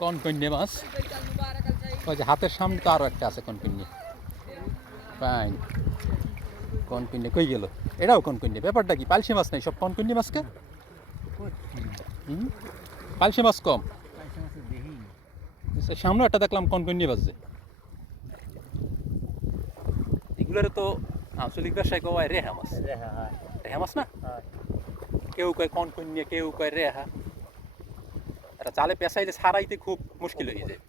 কনকন্যা মাছ। ওই যে হাতের সামনে তো আরও একটা আছে কনকন্যা। ফাইন। কনকন্যা কই গেল? এটাও কনকন্যা। ব্যাপারটা কি, পালসি মাছ নাই, সব কনকন্যা মাছকে। পালসি মাছ কম। সামনে একটা দেখলাম কনকন্যা বাজছে। এগুলোর তো আঞ্চলিক ভাষায় কয় রেহা মাছ। রেহা মাছ না? কেউ কয় কনকন্যা, কেউ কয় রেহা। এটা জালে পেঁচাইলে ছাড়াইতে খুব মুশকিল হয়ে যায়।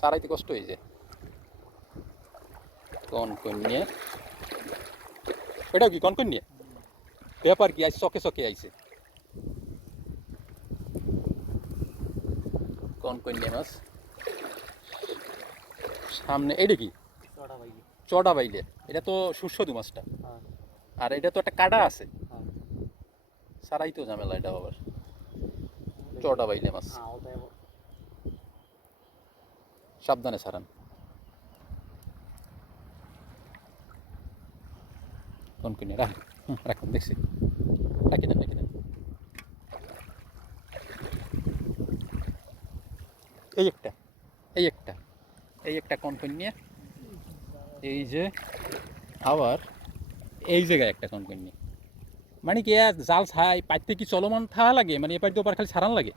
ছাড়াইতে কষ্ট হয়ে যায়। কনকন্যা। এটাও কি কনকন্যা? ব্যাপার কি, আজ চকে চকে আইছে কনকন্যা মাছ। সামনে এটা কি? চড়া বাইলে। এটা তো সুস্বাদু মাছটা। আর এটা তো একটা কাটা আছে। সারাই তো ঝামেলা এটা আবার। চড়া বাইলে মাছ। সাবধানে ছাড়ান। কনকন্যা রাখুন, দেখছি। রাখি দেন, রাখি দেন। এই একটা, এই একটা, এই একটা কনকন্যা। এই যে আবার এই জায়গায় একটা কনকন্যা। মানে কি জাল ছাই পাইতে কি চলমান থাকা লাগে, মানে এপার দিয়ে ওপার খালি ছাড়ান লাগে,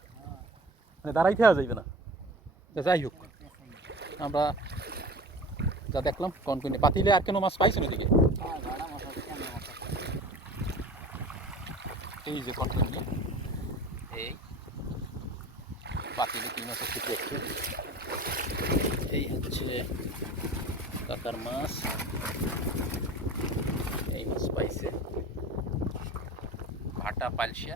মানে দাঁড়াই থাকা যাইবে না। যাই হোক, আমরা যা দেখলাম কনকন্যা। পাতিলে আর কেন মাছ পাইছেন ওদিকে? এই যে কনকন্যা, এই পাতিলে কি মাছের ছুটি আছে। এই হচ্ছে কাকার মাছ। এই মাছ পাইছে ভাটা পালসিয়া।